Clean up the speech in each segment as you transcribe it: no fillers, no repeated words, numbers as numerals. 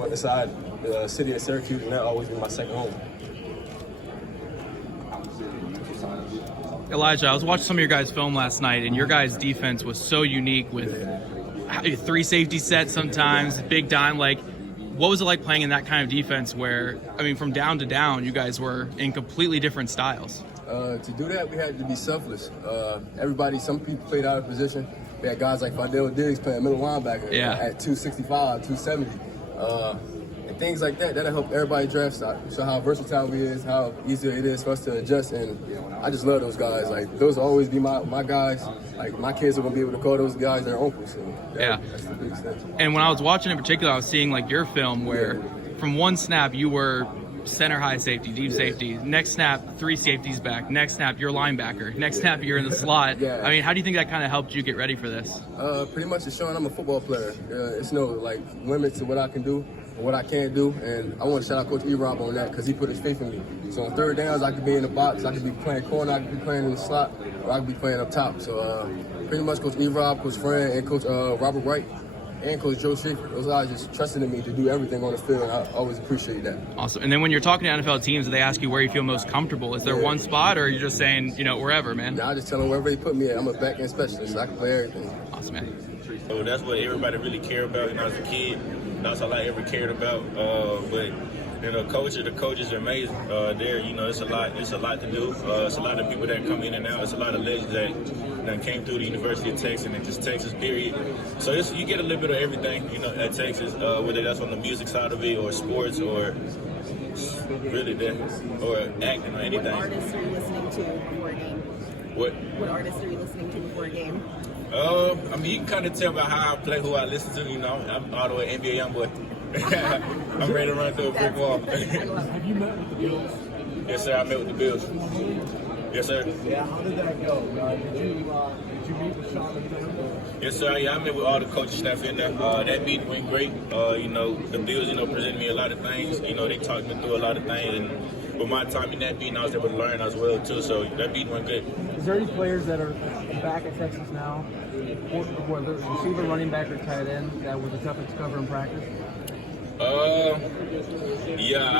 Went inside the city of Syracuse, and that always been my second home. Alijah, I was watching some of your guys' film last night, and your guys' defense was so unique with 3 safety sets sometimes, big dime. Like, what was it like playing in that kind of defense where, I mean, from down to down, you guys were in completely different styles? To do that, we had to be selfless. Some people played out of position. We had guys like Fidel Diggs playing middle linebacker at 265, 270. And things like that, that'll help everybody draft stock. Show how versatile we is, how easy it is for us to adjust. And I just love those guys. Like, those will always be my guys. Like, my kids are going to be able to call those guys their uncles. So that's the biggest thing. And when I was watching in particular, I was seeing like your film where from one snap you were center high safety, deep safety. Next snap, 3 safeties back. Next snap, you're linebacker. Next snap, you're in the slot. I mean, how do you think that kind of helped you get ready for this? Pretty much it's showing I'm a football player. It's no limit to what I can do or what I can't do. And I want to shout out Coach E-Rob on that because he put his faith in me. So on third downs, I could be in the box, I could be playing corner, I could be playing in the slot, or I could be playing up top. So pretty much Coach E-Rob, Coach Fran, and Coach Robert Wright, and Coach Joe Schaefer, those guys just trusted in me to do everything on the field, and I always appreciate that. Awesome. And then when you're talking to NFL teams, they ask you where you feel most comfortable. Is there one spot, or are you just saying, wherever, man? I just tell them wherever they put me at. I'm a back-end specialist, so I can play everything. Awesome, man. So that's what everybody really cared about when I was a kid. That's all I ever cared about. But the coaches are amazing. It's a lot to do. It's a lot of people that come in and out. It's a lot of legends that came through the University of Texas and just Texas, period. So you get a little bit of everything, at Texas, whether that's on the music side of it or sports or really that, or acting or anything. What artists are you listening to before a game? What artists are you listening to before a game? You can kind of tell by how I play, who I listen to. I'm all the way NBA young boy. I'm ready to run through a brick wall. Have you met with the Bills? Yes, sir. I met with the Bills. Yes, sir. Yeah, how did that go? Did you meet with Sean and them? Yes, sir. Yeah, I met with all the coaching staff in there. That meeting went great. The Bills, presented me a lot of things. They talked me through a lot of things. And with my time in that meeting, I was able to learn as well, too. So that meeting went good. Is there any players that are back at Texas now, whether receiver, running back, or tight end, that was the toughest to cover in practice? I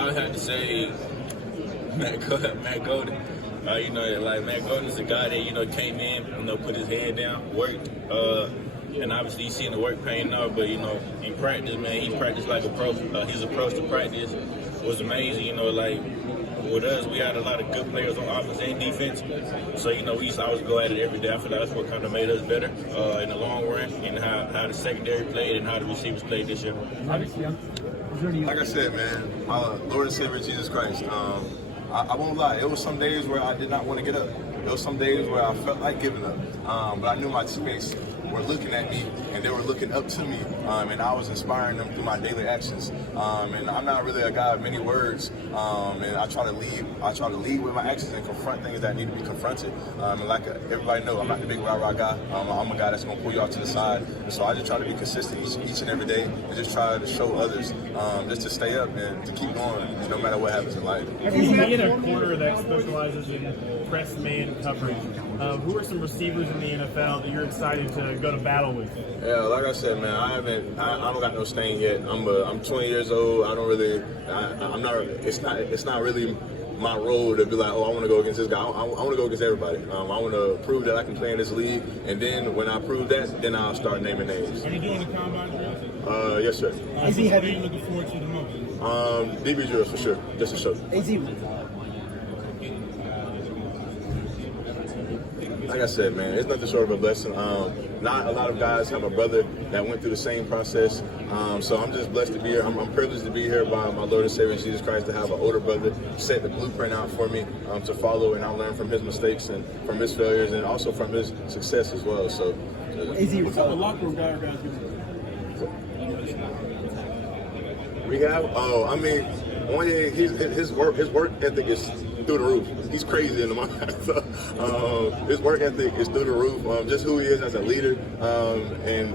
would have to say Matt Golden. Matt Golden is a guy that, came in, put his head down, worked, and obviously he's seeing the work paying off, but, in practice, man, he practiced like a pro. His approach to practice was amazing, with us, we had a lot of good players on offense and defense, so, we used to always go at it every day. I feel like that's what kind of made us better in the long run, and how the secondary played and how the receivers played this year. Like I said, man, Lord and Savior Jesus Christ, I won't lie, it was some days where I did not want to get up. There was some days where I felt like giving up, but I knew my teammates were looking at me and they were looking up to me, and I was inspiring them through my daily actions. And I'm not really a guy of many words, and I try to lead with my actions and confront things that need to be confronted. And like everybody knows, I'm not the big rah-rah guy. I'm a guy that's gonna pull you off to the side. And so I just try to be consistent each and every day, and just try to show others just to stay up and to keep going, no matter what happens in life. Being a corner that specializes in press man coverage, who are some receivers in the NFL that you're excited to go to battle with? Yeah, like I said, man, I don't got no stain yet. I'm 20 years old. It's not really my role to be like, I want to go against this guy. I want to go against everybody. I want to prove that I can play in this league, and then when I prove that, then I'll start naming names. Are you doing the combine drills? Yes, sir. What are you looking forward to the most? DB drills for sure, just to show. Like I said, man, it's nothing short of a blessing. Not a lot of guys have a brother that went through the same process. So I'm just blessed to be here. I'm privileged to be here by my Lord and Savior Jesus Christ, to have an older brother set the blueprint out for me to follow, and I learn from his mistakes and from his failures and also from his success as well. So, what's up with locker room guys rehab? His work ethic is through the roof. He's crazy in the mind. His work ethic is through the roof. Just who he is as a leader, and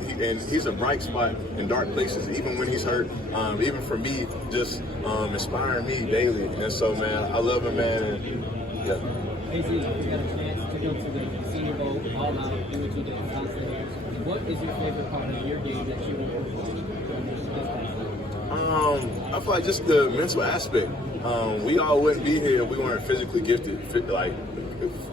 he's a bright spot in dark places, even when he's hurt. Even for me, just inspiring me daily. And so, man, I love him, man. And, yeah. Basically, you got a chance to go to the Senior Bowl, all out, do what you did last year. What is your favorite part of your game that you will I feel like just the mental aspect. We all wouldn't be here if we weren't physically gifted,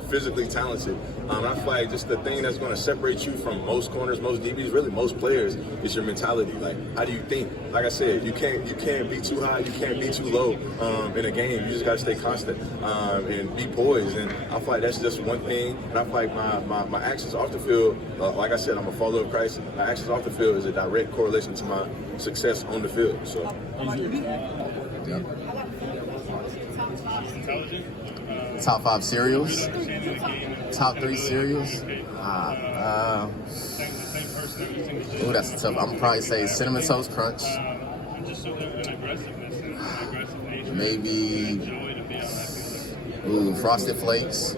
physically talented. I feel like just the thing that's going to separate you from most corners, most DBs, really most players, is your mentality. Like, how do you think? Like I said, you can't be too high, you can't be too low in a game. You just got to stay constant and be poised. And I feel like that's just one thing. And I feel like my actions off the field, like I said, I'm a follower of Christ. My actions off the field is a direct correlation to my success on the field. So. Yeah. Top 5 cereals. Top 3 cereals. Ooh, that's a tough. I'm gonna probably say Cinnamon Toast Crunch. Maybe Frosted Flakes.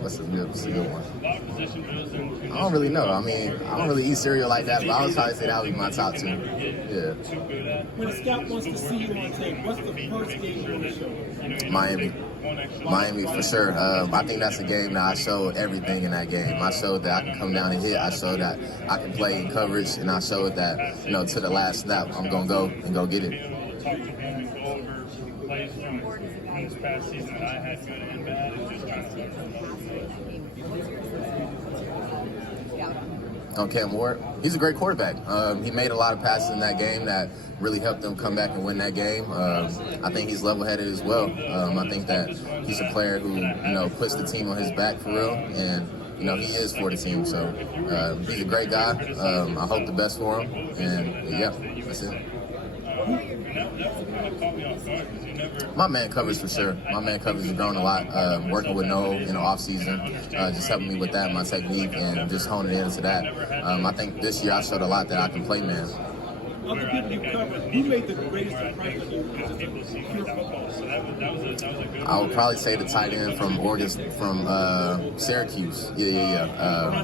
What's a good one? I don't really know. I mean, I don't really eat cereal like that, but I would probably say that would be my top 2. Yeah. When a scout wants to see you on tape, what's the first game you want to show? Miami for sure. I think that's a game that I showed everything in that game. I showed that I can come down and hit. I showed that I can play in coverage, and I showed that, to the last snap, I'm gonna go and go get it. This past season that I had good and bad, and just trying to On Cam Ward, he's a great quarterback. He made a lot of passes in that game that really helped them come back and win that game. I think he's level-headed as well. I think that he's a player who, puts the team on his back for real, and he is for the team. So he's a great guy. I hope the best for him, and yeah, that's it. My man covers for sure. My man covers has grown a lot. Working with Nohl in the offseason, just helping me with that, my technique, and just honing into that. I think this year I showed a lot that I can play man. Of the people you covered, who made the greatest impression on you? I would probably say the tight end from Syracuse. Yeah.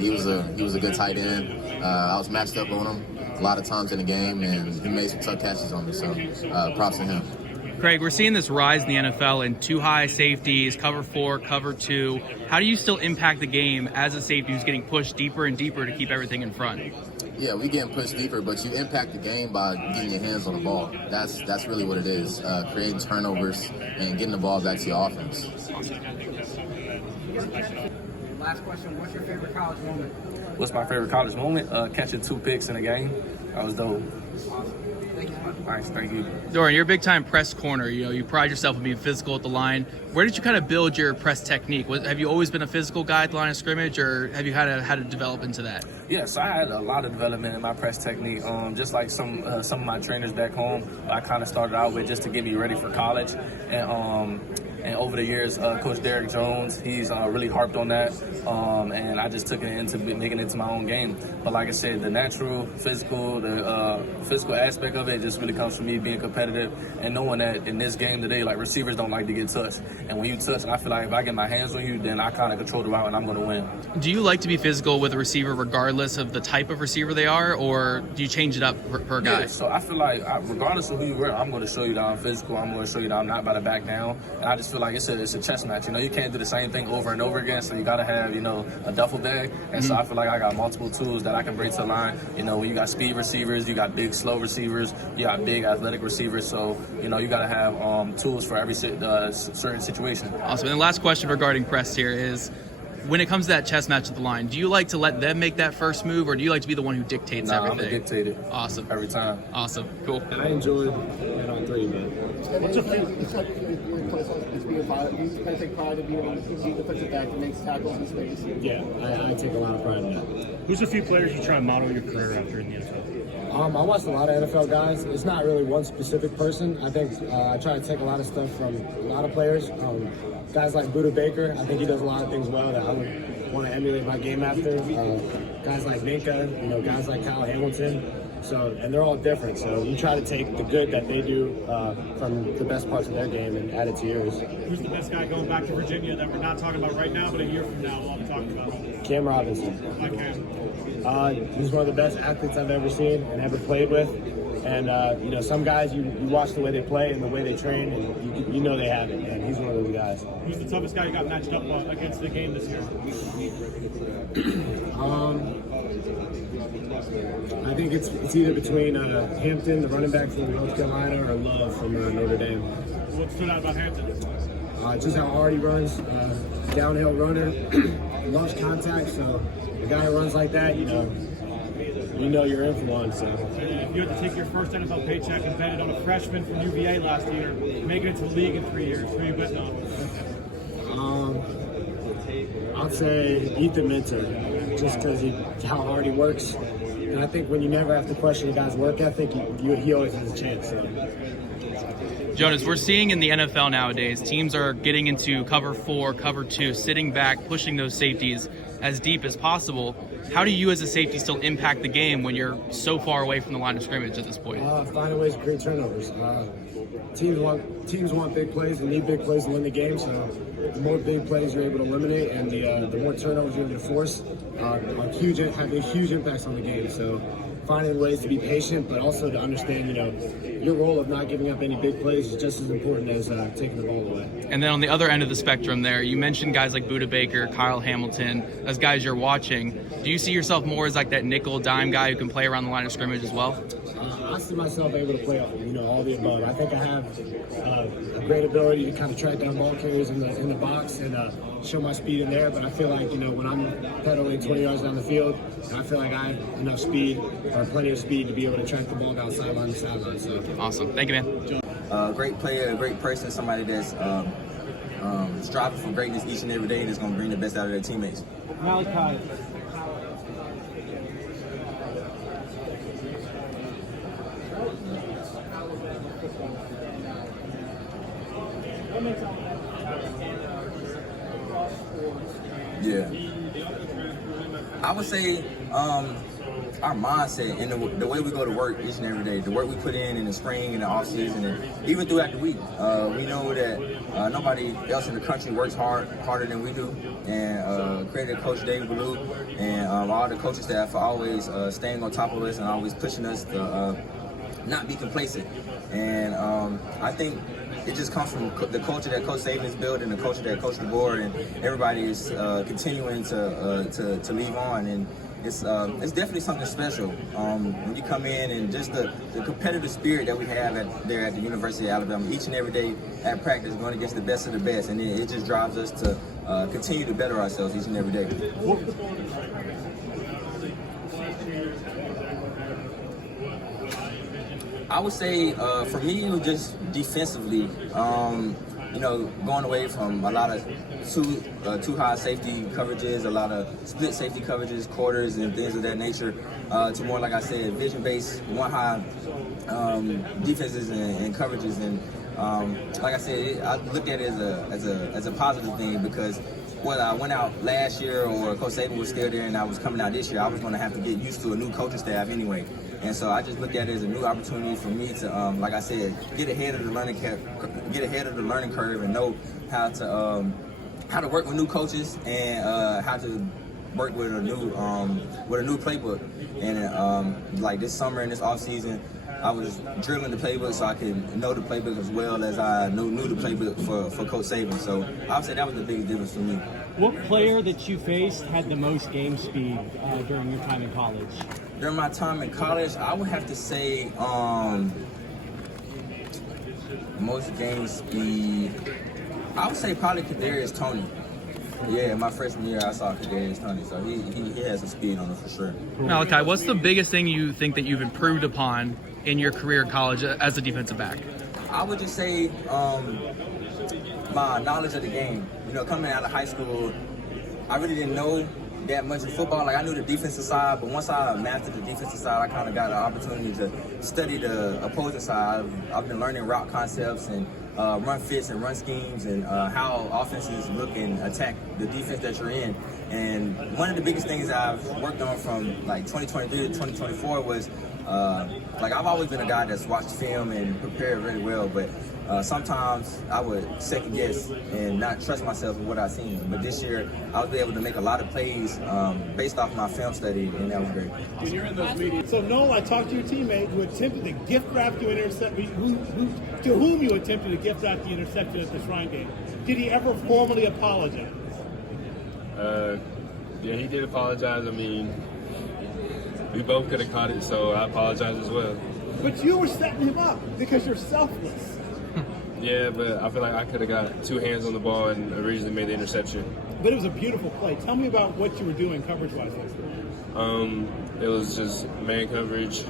He was a good tight end. I was matched up on him a lot of times in the game, and he made some tough catches on me. So props to him. Craig, we're seeing this rise in the NFL in 2 high safeties, cover 4, cover 2. How do you still impact the game as a safety who's getting pushed deeper and deeper to keep everything in front? Yeah, we getting pushed deeper, but you impact the game by getting your hands on the ball. That's really what it is, creating turnovers and getting the ball back to your offense. Last question, what's your favorite college moment? What's my favorite college moment? Catching 2 picks in a game. That was dope. Thank you. All right, thank you. Dorian, you're a big-time press corner. You pride yourself on being physical at the line. Where did you kind of build your press technique? Have you always been a physical guy at the line of scrimmage, or have you had to develop into that? Yes, I had a lot of development in my press technique. Just like some of my trainers back home, I kind of started out with just to get me ready for college. And over the years, Coach Derek Jones, he's really harped on that, and I just took it into making it to my own game. But like I said, the natural, physical, the physical aspect of it just really comes from me being competitive and knowing that in this game today, like, receivers don't like to get touched. And when you touch, I feel like if I get my hands on you, then I kind of control the route and I'm going to win. Do you like to be physical with a receiver regardless of the type of receiver they are, or do you change it up per guy? Yeah, so I feel like regardless of who you are, I'm going to show you that I'm physical. I'm going to show you that I'm not about to back down. And I just feel like it's a chess match. You can't do the same thing over and over again, so you got to have, a duffel bag. And so I feel like I got multiple tools that I can bring to the line. When you got speed receivers, you got big, slow receivers, you got big, athletic receivers. So, you got to have tools for every certain situation. Awesome. And the last question regarding press here is, when it comes to that chess match at the line, do you like to let them make that first move, or do you like to be the one who dictates everything? I'm a dictator. Awesome. Every time. Awesome. Cool. I enjoyed it on 3, man. What's your favorite? You kind of take pride in being able to be the defensive back that makes tackles in space. Yeah, I take a lot of pride in that. Who's a few players you try and model your career after in the NFL? I watched a lot of NFL guys. It's not really one specific person. I think I try to take a lot of stuff from a lot of players. Guys like Buda Baker, I think he does a lot of things well that I would want to emulate my game after. Guys like Minka, guys like Kyle Hamilton. So, and they're all different. So you try to take the good that they do from the best parts of their game and add it to yours. Who's the best guy going back to Virginia that we're not talking about right now, but a year from now we'll be talking about? Cam Robinson. Okay. He's one of the best athletes I've ever seen and ever played with. And some guys you watch the way they play and the way they train, and you know they have it. And he's one of those guys. Who's the toughest guy you got matched up against the game this year? I think it's either between Hampton, the running back from North Carolina, or Love from Notre Dame. What stood out about Hampton? Just how hard he runs, downhill runner, loves contact. So the guy who runs like that, you know you're in for one. So if you had to take your first NFL paycheck and bet it on a freshman from UVA last year, making it to the league in 3 years, who are you betting on? I'd say Ethan Minter, just because how hard he works. And I think when you never have to question a guy's work ethic, he always has a chance. So. Jonas, we're seeing in the NFL nowadays, teams are getting into cover 4, cover 2, sitting back, pushing those safeties as deep as possible. How do you as a safety still impact the game when you're so far away from the line of scrimmage at this point? Finding ways to create turnovers. Teams want big plays and need big plays to win the game, so the more big plays you're able to eliminate and the more turnovers you're able to force have a huge impact on the game. So finding ways to be patient, but also to understand, your role of not giving up any big plays is just as important as taking the ball away. And then on the other end of the spectrum there, you mentioned guys like Buda Baker, Kyle Hamilton, as guys you're watching. Do you see yourself more as like that nickel dime guy who can play around the line of scrimmage as well? I see myself able to play, all the above. I think I have a great ability to kind of track down ball carriers in the box and show my speed in there. But I feel like, when I'm pedaling 20 yards down the field, I feel like I have enough speed or plenty of speed to be able to track the ball down sideline to sideline. So. Awesome. Thank you, man. Great player, a great person, somebody that's striving for greatness each and every day and is going to bring the best out of their teammates. Malachi. Yeah. I would say our mindset and the way we go to work each and every day, the work we put in the spring and the offseason, and even throughout the week. We know that nobody else in the country works harder than we do. And credit Coach Dave Ballou and all the coaching staff for always staying on top of us and always pushing us to not be complacent. And I think it just comes from the culture that Coach Saban has built and the culture that Coach DeBoer and everybody is continuing to leave on. And it's definitely something special when you come in and just the competitive spirit that we have there at the University of Alabama each and every day at practice, going against the best of the best, and it just drives us to continue to better ourselves each and every day. I would say for me it was just defensively, going away from a lot of too high safety coverages, a lot of split safety coverages, quarters, and things of that nature, to more, like I said, vision-based, one high defenses and coverages. And like I said, I looked at it as a positive thing because whether I went out last year or Coach Saban was still there and I was coming out this year, I was going to have to get used to a new coaching staff anyway. And so I just looked at it as a new opportunity for me to, like I said, get ahead of the learning curve and know how to work with new coaches and how to work with a new playbook. And like this summer and this offseason, I was drilling the playbook so I could know the playbook as well as I knew the playbook for Coach Saban. So I would say that was the biggest difference for me. What player that you faced had the most game speed during your time in college? During my time in college, I would have to say most game speed. I would say probably Kadarius Toney. Yeah, my freshman year I saw Kadarius Toney, so he has some speed on him for sure. Malachi, what's the biggest thing you think that you've improved upon in your career in college as a defensive back? I would just say my knowledge of the game. Coming out of high school, I really didn't know that much of football. Like I knew the defensive side, but once I mastered the defensive side, I kind of got an opportunity to study the opposing side. I've been learning route concepts and run fits and run schemes and how offenses look and attack the defense that you're in. And one of the biggest things I've worked on from like 2023 to 2024 was like I've always been a guy that's watched film and prepared really well, but sometimes I would second guess and not trust myself with what I've seen. But this year, I was able to make a lot of plays based off my film study, and that was great. When you're in those meetings, so Nohl, I talked to your teammate who attempted to gift wrap you an interception, to whom you attempted to gift wrap the interception at the Shrine game. Did he ever formally apologize? Yeah, he did apologize. I mean, we both could have caught it, so I apologize as well. But you were setting him up because you're selfless. Yeah, but I feel like I could have got 2 hands on the ball and originally made the interception. But it was a beautiful play. Tell me about what you were doing coverage-wise. It was just man coverage,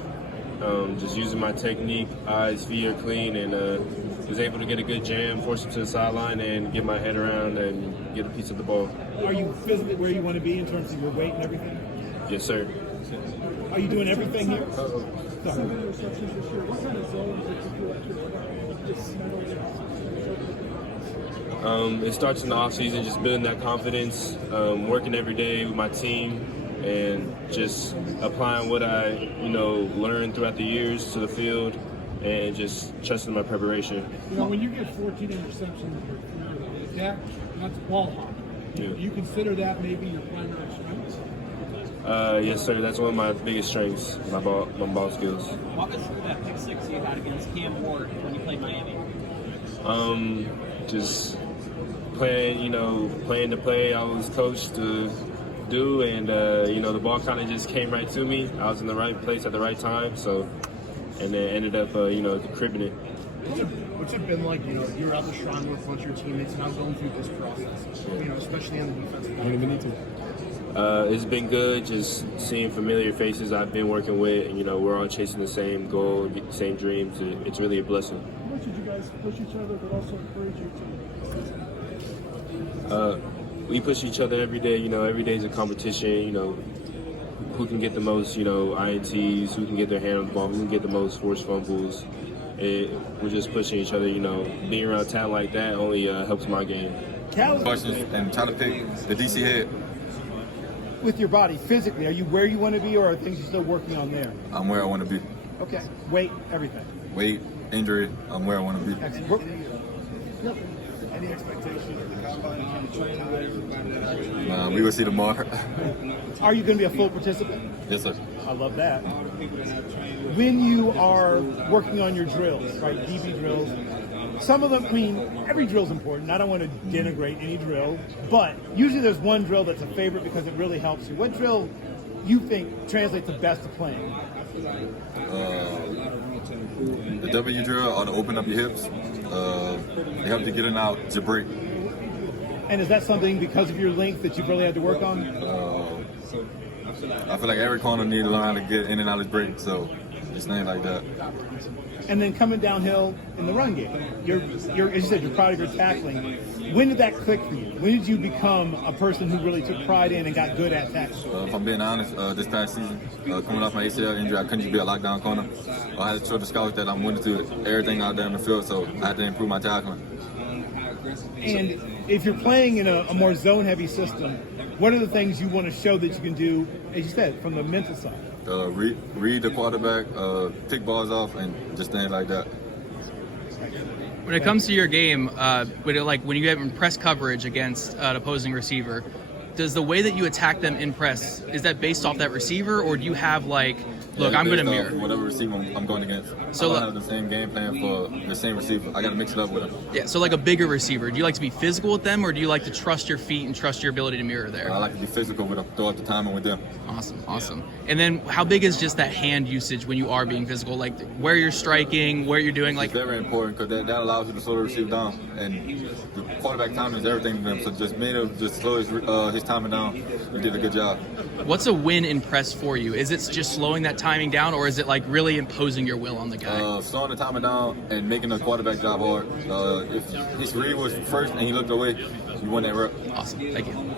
just using my technique, eyes, feet are clean, and was able to get a good jam, force it to the sideline, and get my head around and get a piece of the ball. Are you physically where you want to be in terms of your weight and everything? Yes, sir. Are you doing everything here? It starts in the offseason, just building that confidence, working every day with my team, and just applying what I, learned throughout the years to the field, and just trusting my preparation. When you get 14 interceptions, that's ball hawk. Yeah. Do you consider that maybe your primary strength? Yes, sir. That's one of my biggest strengths, my ball skills. Walk us through that pick six you had against Cam Ward when you played Miami. Just playing the play I was coached to do, and the ball kind of just came right to me. I was in the right place at the right time, and then ended up, cribbing it. What's it been like, you're out the Shrine with a bunch of your teammates now going through this process, especially on the defensive side? It's been good just seeing familiar faces I've been working with, and we're all chasing the same goal, the same dreams. It's really a blessing. How much did you guys push each other, but also encourage each other? We push each other every day. Every day is a competition. Who can get the most, INTs, who can get their hand on the ball, who can get the most forced fumbles. We're just pushing each other. Being around talent like that only helps my game. Questions and trying to pick the DC head. With your body, physically, are you where you want to be, or are things you're still working on there? I'm where I want to be. Okay. Weight, everything. Weight, injury, I'm where I want to be. Excellent. Any expectation of the combine? We will see tomorrow. Are you going to be a full participant? Yes, sir. I love that. When you are working on your drills, right, DB drills, some of them, every drill is important. I don't want to denigrate any drill, but usually there's one drill that's a favorite because it really helps you. What drill you think translates the best to playing? The W drill, or to open up your hips. It helps you get in and out your break. And is that something because of your length that you've really had to work on? I feel like every corner needs to learn how to get in and out of his break, so just things like that. And then coming downhill in the run game, you're as you said, you're proud of your tackling. When did that click for you? When did you become a person who really took pride in and got good at tackling? If I'm being honest, this past season, coming off my ACL injury, I couldn't just be a lockdown corner. I had to show the scouts that I'm willing to do everything out there in the field, so I had to improve my tackling. And if you're playing in a more zone-heavy system, what are the things you want to show that you can do, as you said, from the mental side? Read the quarterback, pick balls off, and just things like that. When it comes to your game, when you have press coverage against an opposing receiver, does the way that you attack them in press, is that based off that receiver, or do you have I'm going to mirror whatever receiver I'm going against? So I don't have the same game plan for the same receiver. I got to mix it up with him. Yeah. So a bigger receiver, do you like to be physical with them, or do you like to trust your feet and trust your ability to mirror there? I like to be physical with them, throw out the timing with them. Awesome. Yeah. And then how big is just that hand usage when you are being physical? Where you're striking, where you're doing It's very important because that allows you to slow the receiver down, and the quarterback timing is everything to them. So just being able to just slow his timing down, you did a good job. What's a win in press for you? Is it just slowing that timing down, or is it really imposing your will on the guy? Slowing the timing down and making the quarterback job hard. If his read was first and he looked away, you won that rep. Awesome. Thank you.